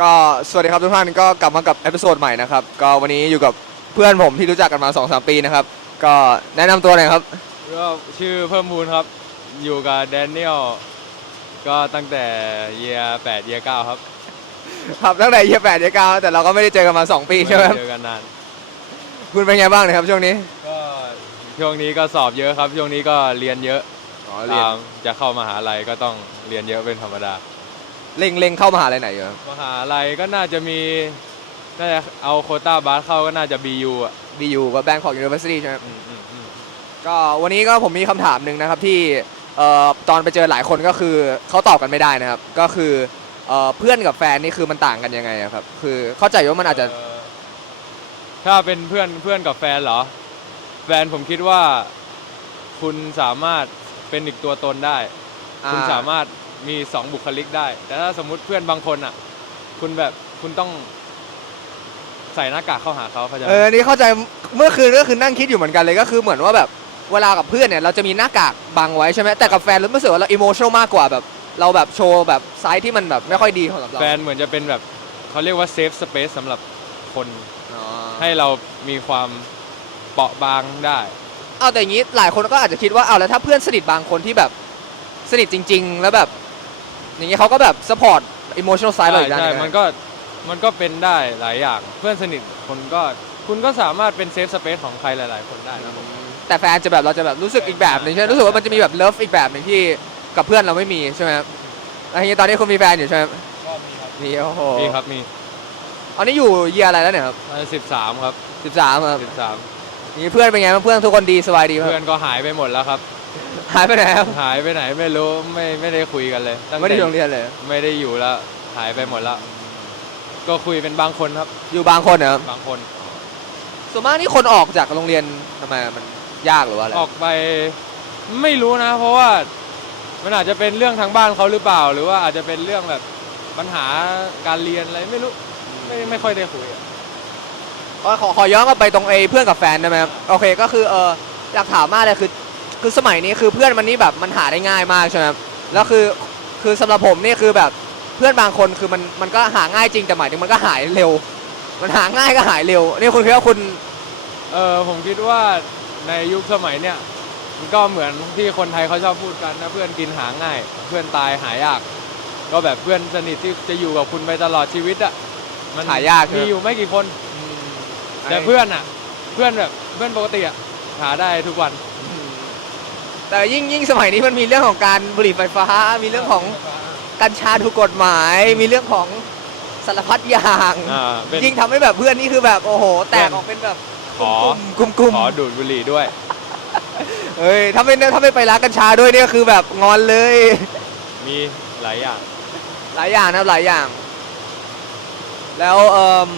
ก็สวัสดีครับทุกท่านก็กลับมากับเอพิโซดใหม่นะครับก็วันนี้อยู่กับเพื่อนผมที่รู้จักกันมา 2-3 ปีนะครับ ก็แนะนำตัวหน่อยครับก็ชื่อเพิ่มพูนครับ อยู่กับแดเนียลก็ตั้งแต่เยียแปดเยียเก้าครับครับตั้งแต่เยียแปดเยียเก้าแต่เราก็ไม่ได้เจอกันมา 2 ปีใช่ไหมครับเจอกันนาน คุณเป็นไงบ้างเนี่ยครับช่วงนี้ก็ช่วงนี้ก็สอบเยอะครับ ช่วงนี้ก็เรียนเยอะอ๋อเรียนตามจะเข้ามหาลัยก็ต้องเรียนเยอะเป็นธรรมดา เล็งเล็งเข้ามหาลัยไหนอยู่ครับมหาลัยก็น่าจะมีน่าจะเอาโควต้าบาสเข้าก็น่าจะ BU อะบียูกับแบงคอกยูนิเวอร์ซิตี้ใช่ไหมครับอืมอืมอืมก็วันนี้ก็ผมมีคำถามหนึ่งนะครับที่เอ่อตอนไปเจอหลายคนก็คือเขาตอบกันไม่ได้นะครับ ก็คือเอ่อเพื่อนกับแฟนนี่คือมันต่างกันยังไงอะครับ คือเข้าใจว่ามันอาจจะเถ้าเป็นเพื่อนเพื่อนกับแฟนเหรอ แฟนผมคิดว่า คุณสามารถเป็นอีกตัวตนได้ คุณสามารถ มีสองบุคลิกได้ แต่ถ้าสมมุติเพื่อนบางคนอะ คุณแบบคุณต้องใส่หน้ากากเข้าหาเขาเขาใจไหม เออนี่เข้าใจเมื่อคืนก็คือนั่งคิดอยู่เหมือนกันเลยก็คือเหมือนว่าแบบเวลากับเพื่อนเนี่ยเราจะมีหน้ากากบังไว้ใช่ไหมแต่กับแฟนรู้สึกว่าเราอิโมชั่นมากกว่าแบบ เราแบบโชว์แบบไซส์ที่มันแบบไม่ค่อยดีของเราแฟนเหมือนจะเป็นแบบเขาเรียกว่าเซฟสเปซสำหรับคนอ๋อให้เรามีความเปราะบางได้ เอาแต่อย่างนี้หลายคนก็อาจจะคิดว่าเอาแล้วถ้าเพื่อนสนิทบางคนที่แบบสนิทจริง ๆ แล้วแบบ อย่างนี้เขาก็แบบสปอร์ตอิโมชั่นไซส์เราใช่อีกด้านหใช่นึ่งมันก็มันก็เป็นได้หลายอย่าง เพื่อนสนิทคนก็คุณก็สามารถเป็นเซฟสเปซของใครหลาย ๆ คนได้นะผม แต่แฟนจะแบบเราจะแบบรู้สึกอีกแบบหนึ่งใช่ไหมรู้สึกว่ามันจะมีแบบเลิฟอีกแบบหนึ่งที่กับเพื่อนเราไม่มีใช่ไหมครับแล้วทีนี้ตอนนี้คุณมีแฟนอยู่ใช่ไหมครับก็มีครับมีโอ้โหมีครับมีอันนี้อยู่เยียร์อะไรแล้วเนี่ยครับสิบสามครับสิบสามครับสิบสามนี่เพื่อนเป็นไงบ้างเพื่อนทุกคนดีสบายดีไหมเพื่อนก็หายไปหมดแล้วครับ หายไปไหนครับหายไปไหนไม่รู้ไม่ไม่ได้คุยกันเลยตั้งไม่ได้แต่อยู่โรงเรียนเลย ไม่ได้อยู่แล้วหายไปหมดแล้ว ก็คุยเป็นบางคนครับ อยู่บางคนนะครับบางคน ส่วนมากนี่คนออกจากโรงเรียนทำไมมันยากหรือว่าอะไรออกไปไม่รู้นะ เพราะว่ามันอาจจะเป็นเรื่องทางบ้านเขาหรือเปล่า หรือว่าอาจจะเป็นเรื่องแบบปัญหาการเรียนอะไรไม่รู้ไม่ไม่ค่อยได้คุยอะเออขอขอย้อนกลับไปตรงไอ้เพื่อนกับแฟนได้ไหมครับโอเคก็คือเอออยากถามมากเลยคือ คือสมัยนี้คือเพื่อนมันนี่แบบมันหาได้ง่ายมากใช่ไหมครับแล้วคือคือสำหรับผมนี่คือแบบเพื่อนบางคนคือมันมันก็หาง่ายจริงแต่หมายถึงมันก็หายเร็ว มันหาง่ายก็หายเร็วนี่คุณคิดว่าคุณเออผมคิดว่าในยุคสมัยเนี้ยมันก็เหมือนที่คนไทยเขาชอบพูดกันนะเพื่อนกินหาง่าย เพื่อนตายหายาก ก็แบบเพื่อนสนิทที่จะอยู่กับคุณไปตลอดชีวิตอะมันหายากใช่ไหมมีอยู่ไม่กี่คน แต่เพื่อนอะเพื่อนแบบเพื่อนปกติอะหาได้ทุกวัน แต่ยิ่งยิ่งสมัยนี้มันมีเรื่องของการบุหรี่ไฟฟ้า มีเรื่องของกัญชาถูกกฎหมาย มีเรื่องของสารพัดอย่างอ่าเป็น ยิ่งทำให้แบบเพื่อนนี่คือแบบโอ้โห แตกออกเป็นแบบขอกลุ่มๆกลุ่มขอดูดบุหรี่ด้วย ๆเอ้ยถ้าไม่ถ้าไม่ไปร้านกัญชาด้วยเนี่ยคือแบบงอนเลย มีหลายอย่าง หลายอย่างนะครับหลายอย่าง แล้วเอ่ม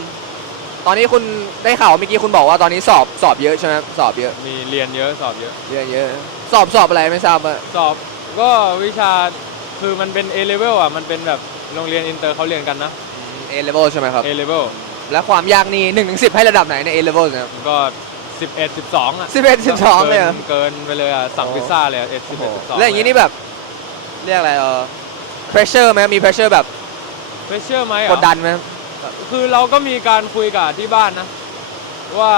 ตอนนี้คุณได้ข่าวเมื่อกี้คุณบอกว่าตอนนี้สอบสอบเยอะใช่ไหมครับสอบเยอะมีเรียนเยอะสอบเยอะ เยอะเยอะสอบสอบอะไรไม่ทราบอะสอบก็วิชาคือมันเป็น A level อะ มันเป็นแบบโรงเรียนอินเตอร์เขาเรียนกันนะ เอเลเวลใช่ไหมครับ A level และความยากนี่หนึ่งถึงสิบให้ระดับไหนในเอเลเวลนะครับก็ 11 12อะสิบเอ็ดสิบสองเลยเหรอกินเกินไปเลยอะสั่งโอ้พิซซ่าเลยอะ11 12แล้วอย่างนี้นี่แบบเรียกอะไรเออ pressure ไหมมี pressure แบบเฟเชื่อไหมกดดันไหม คือเราก็มีการคุยกับที่บ้านนะ ว่า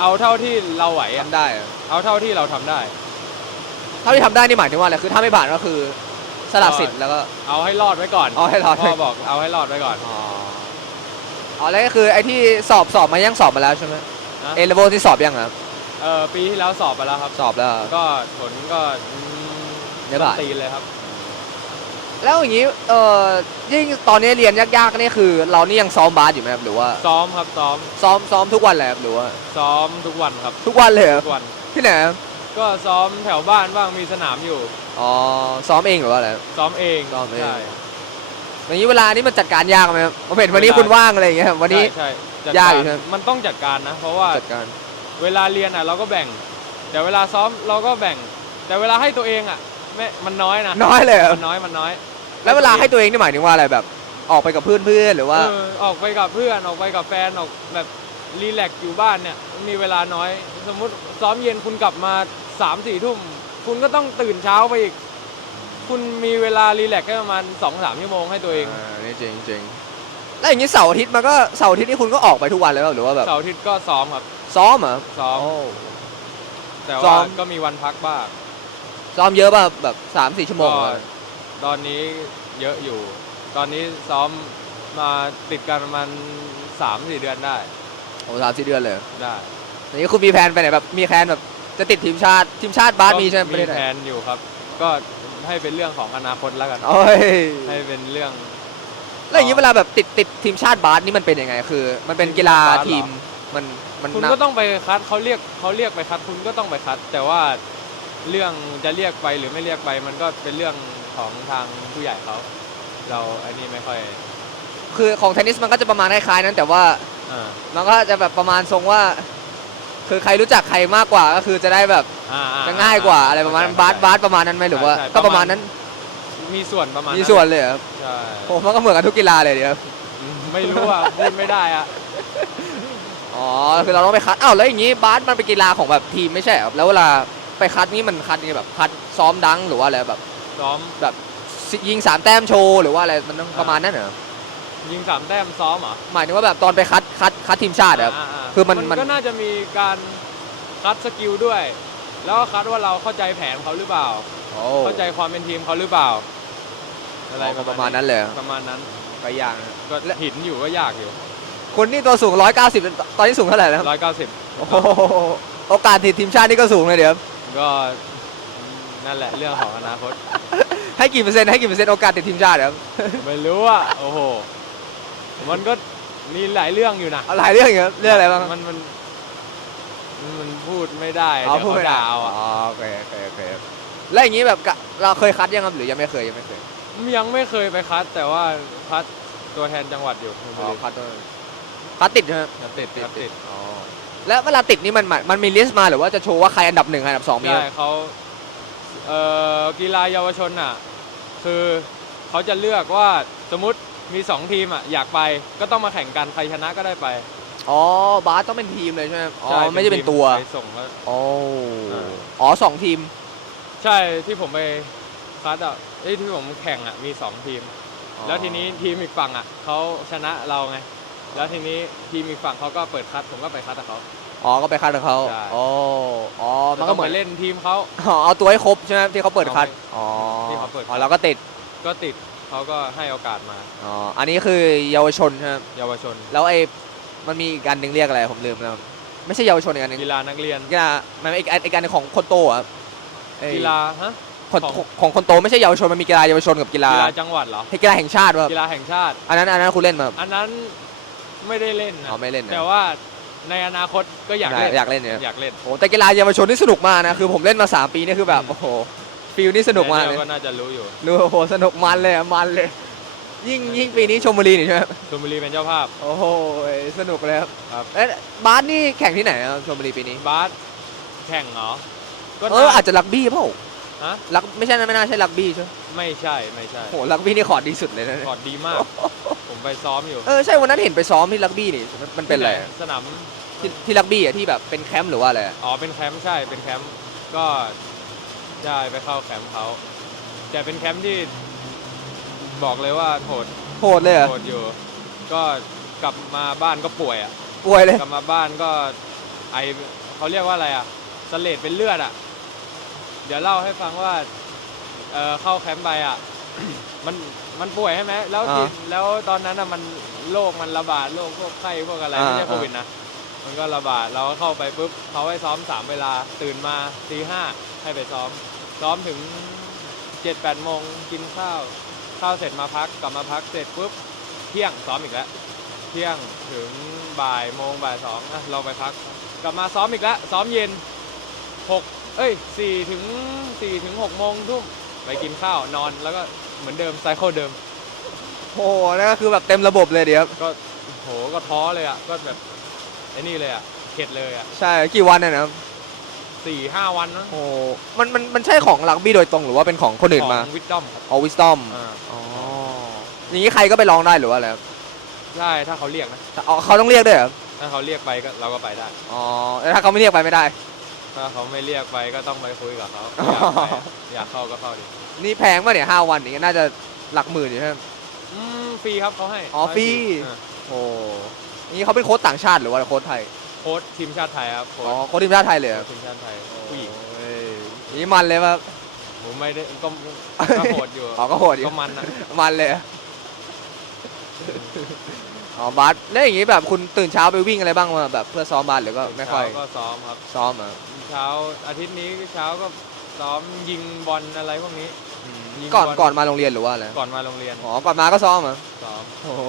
เอาเท่าที่เราไหวอะทำได้เหรอเอาเท่าที่เราทำได้ เท่าที่ทำได้นี่หมายถึงว่าอะไรคือถ้าไม่ผ่านก็คือสละสิทธิ์แล้วก็ เอาให้รอดไว้ก่อนเอาให้รอดไว้ พ่อบอกเอาให้รอดไว้ก่อน อ๋ออ๋อแล้วก็คือไอ้ที่สอบสอบมายังสอบมาแล้วใช่ไหมนะเอเลเวลที่สอบยังครับเออปีที่แล้วสอบไปแล้วครับ สอบแล้วเหรอก็ผลก็อืมไม่ผ่านตีนเลยครับ แล้วอย่างนี้เออยิ่งตอนนี้เรียนยากๆนี่คือ เรานี่ยังซ้อมบาสอยู่ไหมครับหรือว่า ซ้อมครับซ้อมซ้อมซ้อมทุกวันเลยครับหรือว่า ซ้อมทุกวันครับทุกวันเลยเหรอทุกวัน ที่ไหนครับก็ซ้อมแถวบ้านบ้างมีสนามอยู่ อ๋อซ้อมเองหรือว่าอะไร ซ้อมเองซ้อมเอง ใช่อย่างนี้เวลานี้มันจัดการยากไหมครับผมเห็นวันนี้คุณว่างอะไรอย่างเงี้ยครับวันนี้ ใช่ใช่ยากจัดอยู่ใช่ไหมมันต้องจัดการนะ เพราะว่าจัดการเวลาเรียนอะเราก็แบ่ง แต่เวลาซ้อมเราก็แบ่ง แต่เวลาให้ตัวเองอะ ไม่มันน้อยนะน้อยเลยเหรอ มันน้อยมันน้อยแล้วเวลาให้ตัวเองนี่หมายถึงว่าอะไรแบบ ออกไปกับเพื่อนๆหรือว่า เออออกไปกับเพื่อนออกไปกับแฟนออกแบบรีแลกซ์อยู่บ้านเนี่ยมีเวลาน้อย สมมุติซ้อมเย็นคุณกลับมาสามสี่ทุ่มคุณก็ต้องตื่นเช้าไปอีก คุณมีเวลารีแลกซ์แค่ประมาณสองสามชั่วโมงให้ตัวเองอ่านี่จริงจริงแล้วอย่างนี้เสาร์อาทิตย์มันก็เสาร์อาทิตย์นี่คุณก็ออกไปทุกวันเลยเปล่าหรือว่าแบบเสาร์อาทิตย์ก็ซ้อมครับซ้อมเหรอ ซ้อมโอ้แต่ซ้ว่าอม ก็มีวันพักบ้าง ซ้อมเยอะป่ะแบบสามสี่ชั่วโมงก็เหรอตอนนี้เยอะอยู่ ตอนนี้ซ้อมมาติดกันประมาณสามสี่เดือนได้โอ้สามสี่เดือนเลยได้อย่างนี้คุณมีแผนไปไหนแบบมีแผนแบบจะติดทีมชาติทีมชาติบาสมีใช่ไหมประเทมีศไหนแผนอยู่ครับ ก็ให้เป็นเรื่องของอนาคตแล้วกัน โอ้ยให้เป็นเรื่อง แล้วอย่างนี้เวลาแบบติดติดทีมชาติบาสนี่มันเป็นยังไงคือ มันเป็นกีฬาทีมบาสเหรอทีมมันมันคุณนับ ก็ต้องไปคัดเขาเรียกเขาเรียกไปคัดคุณก็ต้องไปคัด แต่ว่า เรื่องจะเรียกไปหรือไม่เรียกไป มันก็เป็นเรื่องของทางผู้ใหญ่เขาเราอันนี้ไม่ค่อยคือของเทนนิสมันก็จะประมาณคล้ายๆนั้น แต่ว่าอ่ามันก็จะแบบประมาณทรงว่า คือใครรู้จักใครมากกว่าก็คือจะได้แบบอ่าอ่จะง่ายกว่าอะไรประมาณนั้นบาสบาสประมาณนั้นไหมหรือว่า ใช่ก็ประมาณนั้นมีส่วนประมาณมีส่วนเลยเหรอใช่โอ้มันก็เหมือนกันทุกกีฬาเลยเดียวอืมไม่รู้อะพูดไม่ได้อะอ๋อคือเราต้องไปคัดอ้าวแล้วอย่างนี้บาสมันเป็นกีฬาของแบบทีมไม่ใช่เหรอแล้วเวลา ไปคัดนี่มันคัดยังไงแบบคัดซ้อมดังหรือว่าอะไรแบบซ้อมแบบยิงสามแต้มโชว์หรือว่าอะไรมันต้องประมาณนั้นเหรอยิงสามแต้มซ้อมเหรอหมายถึงว่าแบบตอนไปคัดคัดคัดทีมชาติอะอ่าาคือมันมันก็น่าจะมีการคัดสกิลด้วย แล้วก็คัดว่าเราเข้าใจแผนเขาหรือเปล่าโอ้เข้าใจความเป็นทีมเขาหรือเปล่าอะไรก็ประมาณนั้นเลยประมาณนั้นไปอย่างนะก็หินอยู่ก็ยากอยู่คนนี่ตัวสูง 190 ตอนนี้สูงเท่าไหร่แล้วร้อยเก้าสิบโอ้โหโอกาสติดทีมชาตินี่ก็สูงเลยเดี๋ยว ก็นั่นแหละเรื่องของอนาคต ให้กี่เปอร์เซ็นต์ให้กี่เปอร์เซ็นต์โอกาสติดทีมชาติเดี๋ยวไม่รู้อะโอ้โห มันก็มีหลายเรื่องอยู่นะเอาหลายเรื่องอย่างเงี้ยเรื่องอะไรบ้างมันมันมันมันพูดไม่ได้อ๋อเดี๋ยวพูดเขาไม่ได้ด่าเอาอะอ๋อโอเคโอเคโอเคแล้วอย่างนี้แบบกะเราเคยคัดยังครับหรือยังไม่เคยยังไม่เคยยังไม่เคยไปคัด แต่ว่าคัดตัวแทนจังหวัดอยู่ชลบุอ๋อรีคัดด้วยคัดติดใช่ไหมคัดติดคัดติด อ๋อ แล้วเวลาติดนี่มันมันมีลิสต์มาหรือว่าจะโชว์ว่าใครอันดับหนึ่งใครอันดับสองมีไหม ใช่เขาเอ่อกีฬาเยาวชนอะ คือเขาจะเลือกว่าสมมติมีสองทีมอะอยากไปก็ต้องมาแข่งกันใครชนะก็ได้ไปอ๋อบาสต้องเป็นทีมเลยใช่ไหมอ๋อไม่ใช่เป็นตัว ไปส่งแล้วโอ้อ่า อ๋อสองทีม ใช่ที่ผมไปคัดอะเอ้ยที่ผมแข่งอะมีสองทีม แล้วทีนี้ทีมอีกฝั่งอะเขาชนะเราไง แล้วทีนี้ทีมอีกฝั่งเขาก็เปิดคัดผมก็ไปคัดกับเขา อ๋อก็ไปคัดกับเขาใช่ อ๋ออ๋อมันก็ก็เหเหมืมืออนนเล่นทีมเขา อ๋อเอาตัวให้ครบใช่ไหมที่เขาเปิดคัดอ๋อที่เขาเปิดคัด อ๋อเราก็ติดก็ติดเขาก็ให้โอกาสมาอ๋ออันนี้คือเยาวชนใช่ไหมเยาวชนแล้วไอ้มันมีอีกอันหนึ่งเรียกอะไรผมลืมแล้วไม่ใช่เยาวชนอีกอันหนึงกีฬานักเรียนกีฬามันอีกอันอีกอันหนึงของคนโตอะไอ้กีฬาฮะ คนของ ของคนโตไม่ใช่เยาวชนมันมีกีฬาเยาวชนกับกีฬากีฬาจังหวัดเหรอให้กีฬาแห่งชาติว่ากีฬาแห่งชาติ อันนั้นอันนั้นคุณเล่นมา อันนั้น ไม่ได้เล่นนะอ๋อไม่เล่นนะ แต่ว่าในอนาคตก็อยากเล่นอยากเล่นเนี่ย อยากเล่นโอ้แต่กีฬาเยาวชนนี่สนุกมากนะคือผมเล่นมา 3 ปีนี่คือแบบอืมโอ้โหฟิลนี่สนุกมากเลยก็น่าจะรู้อยู่ดูโอ้โหสนุกมันเลยอะมันเลย ยิ่งยิ่งปีนี้ชมบุรีนี่ใช่ไหมชลบุรีเป็นเจ้าภาพ โอ้โหสนุกเลยครับครับเอ๊ะบาสนี่แข่งที่ไหนครับชมบุรีปีนี้บาสแข่งเหรอก็เออน่าอาจจะรักบี้เปล่า ฮะรักไม่ใช่นะไม่น่าใช่รักบี้ใช่ไหมไม่ใช่ไม่ใช่โอ้โหรักบี้นี่ขอดดีสุดเลยนะกอดดีมาก ผมไปซ้อมอยู่เออใช่วันนั้นเห็นไปซ้อมที่รักบี้นี่มันมันเป็นอะไรที่หสนาม ที่ที่รักบี้อะที่แบบเป็นแคมป์หรือว่าอะไรอะอ๋อ เป็นแคมป์ใช่ เป็นแคมป์ ก็ได้ไปเข้าแคมป์เขาแต่เป็นแคมป์ที่บอกเลยว่าโหดโหดเลยเหรอโหดอยู่ ก็กลับมาบ้านก็ป่วยอะ ป่วยเลย กลับมาบ้านก็ไอเขาเรียกว่าอะไรอะสเลดเป็นเลือดอะ เดี๋ยวเล่าให้ฟังว่าเออเข้าแคมป์ไปอะ มันมันป่วยใช่ไหมแล้วทีแล้วตอนนั้นอะมันโรคมันระบาดโรคพวกไข้พวกอะไรไม่ใช่โควิดนะมันก็ระบาดเราก็เข้าไปปุ๊บเขาให้ซ้อมสามเวลาตื่นมาตีห้าให้ไปซ้อม ซ้อมถึงเจ็ดแปดโมงกินข้าวข้าวเสร็จมาพักกลับมาพักเสร็จปุ๊บเที่ยงซ้อมอีกแล้ว เที่ยงถึงบ่ายโมงบ่ายสองอะเราไปพัก กลับมาซ้อมอีกแล้วซ้อมเย็นหก เอ้ยสี่ถึงสี่ถึงหกโมงทุ่มไปกินข้าวนอนแล้วก็เหมือนเดิมไซเคิลเดิม โอ้โหนั่นก็คือแบบเต็มระบบเลยเดี๋ยวก็โหก็ท้อเลยอะก็แบบไอ้นี่เลยอะเข็ดเลยอะใช่กี่วันเนี่ยนะครับสี่ห้าวันนะโอ้มันมันมันใช่ของรักบี้โดยตรงหรือว่าเป็นของคนอื่นมาของวิดดอมครับอ๋อวิสตอมอ่าอ๋ออย่างนี้ใครก็ไปร้องได้หรือว่าอะไรครับใช่ถ้าเขาเรียกนะอ๋อเขาต้องเรียกด้วยเหรอถ้าเขาเรียกไปก็เราก็ไปได้อ๋อแล้วถ้าเขาไม่เรียกไปไม่ได้ ถ้าเขาไม่เรียกไปก็ต้องไปคุยกับเขาอ๋ออยากไปอยากเข้าก็เข้าดินี่แพงป่ะเนี่ยห้าวันนี้น่าจะหลักหมื่นอยู่ใช่ไหมอืมฟรีครับเขาให้อ๋อฟรีเออโอ้นี่เขาเป็นโค้ชต่างชาติหรือว่าโค้ชไทย โค้ชทีมชาติไทยครับโค้อ๋อชโค้ชทีมชาติไทยเลยเหรอทีมชาติไทยผู้หญิงโอ้ยนี่มันเลยว่าผมไม่ได้ก็ก็โหดอยู่อ๋อก็โหดอยู่ก็มันนะมันเลย อะอ๋อบาสแล้วอย่างงี้แบบคุณตื่นเช้าไปวิ่งอะไรบ้างมาแบบเพื่อซ้อมบาสหรือก็ไม่ค่อยเช้าก็ซ้อมครับ ซ้อมอะเช้าอาทิตย์นี้เช้าก็ซ้อมยิงบอลอะไรพวกนี้ยิงก่อนบอลก่อนมาโรงเรียนหรือว่าอะไรก่อนมาโรงเรียนอ๋อก่อนมาก็ซ้อมเหรอะซ้อมโอ้โห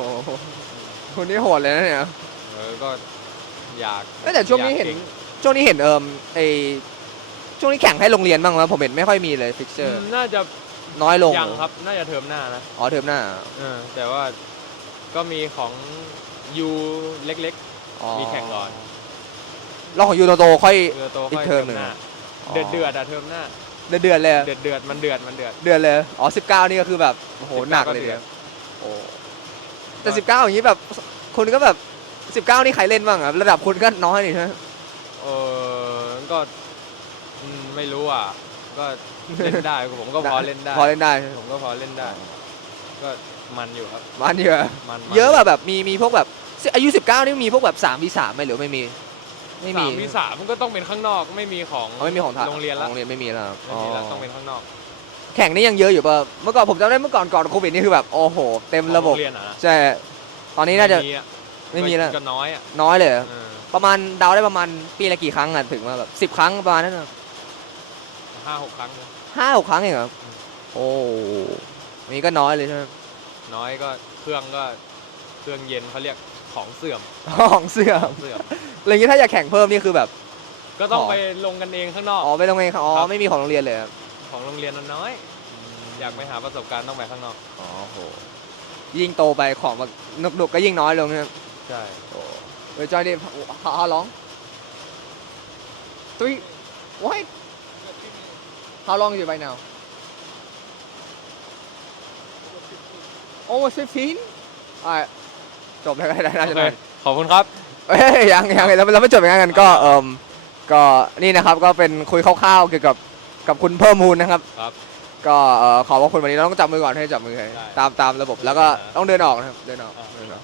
คุณนี่โหดเลยนะเนี่ย เออก็อยากเอ้ยแต่ช่วงนี้อยากเห็นทิ้งช่วงนี้เห็นเอิมไอช่วงนี้แข่งให้โรงเรียนบ้างไหมผมเห็นไม่ค่อยมีเลยฟิกเจอร์อืมน่าจะน้อยลงยังครับ น่าจะเทอมหน้านะ อ๋อเทอมหน้า เออแต่ว่า ก็มีของยูเล็กอ๋อมีแข่งก่อนแล้วของยูโนโตค่อยๆเรือโตอีกค่อยเทอมหนึ่งหน้าเดือดเดือดอะเทอมหน้า เดือนเดือนๆเลยอะเดือดเดือดมันเดือดมันเดือดเดือนเลยอ๋อสิบเก้านี่ก็คือแบบโอ้โห19หนักเลยก็เดือเนี่ดยโอ้แต่สิบเก้าอย่างนี้แบบคุณก็แบบสิบเก้านี่ใครเล่นบ้างอะระดับคุณก็น้อยนี่ใช่ไหมเออก็อืมไม่รู้อะ ก็เล่นได้ ผมก็พอเล่นได้ พอเล่นได้ใช่ไหมผมก็พอเล่นได้ ก็ มันอยู่ครับ มันเยอะมันๆเยอะแบบแบบมีมีพวกแบบอายุสิบเก้านี่มีพวกแบบสามวีสามไหมหรือไม่มี ไม่มีสามมีสามมันก็ต้องเป็นข้างนอกไม่มีของอ๋อไม่มีของทางโรงเรียนละโรงเรียนไม่มีแล้วครับไม่มีละอ๋อต้องเป็นข้างนอกแข่งนี่ยังเยอะอยู่ป่ะเมื่อก่อนผมจำได้เมื่อก่อนก่อนโควิดนี่คือแบบโอ้โห เต็มระบบของโงเรียนอะใช่ตอนนี้น่าจะไม่มีอะไม่มีแล้วก็น้อยอะน้อยเลยเหรอเออประมาณเดาได้ประมาณปีละกี่ครั้งอะถึงมาแบบสิบ10 ครั้งประมาณนั้นนะห้าหกครั้งนะ ห้าหกครั้งเองเหรออืม โอ้นี่ก็น้อยเลยใช่ไหม น้อยก็เครื่องก็เครื่องเย็นเขาเรียกของเสื่อมของเสื่อขมองเสื่อมอะไรอย่างงี้ถ้าอยากแข่งเพิ่มนี่คือแบบ ก็ต้องอ๋อไปลงกันเองข้างนอก อ๋อไม่ต้องเองอ๋อครับไม่มีของโรงเรียนเลยครับของโรงเรียนมันน้อย อยากไปหาประสบการณ์ต้องไปข้างนอก อ๋อโห ยิ่งโตไปของมันหนุกๆก็ยิ่งน้อยลงนะครับใช่โอ้เออจอยดิฮาร้อง three what how long is it right now almost 15อ่าจบแล้วก็ได้น่าโอจะเคได้ขอบคุณครับเอ้ยยังยังเราเราไม่จบอย่างนั้นกันก็เอ่มก็นี่นะครับก็เป็นคุยคร่าวๆเกี่ยวกับกับคุณเพิ่มมูลนะครับ ครับ ก็เอ่อขอบพระคุณวันนี้เราต้องจับมือก่อนให้จับมือให้ได้ตามตามระบบแล้วก็ได้ต้องเดินออกนะครับเดินออกอ่าเดินออก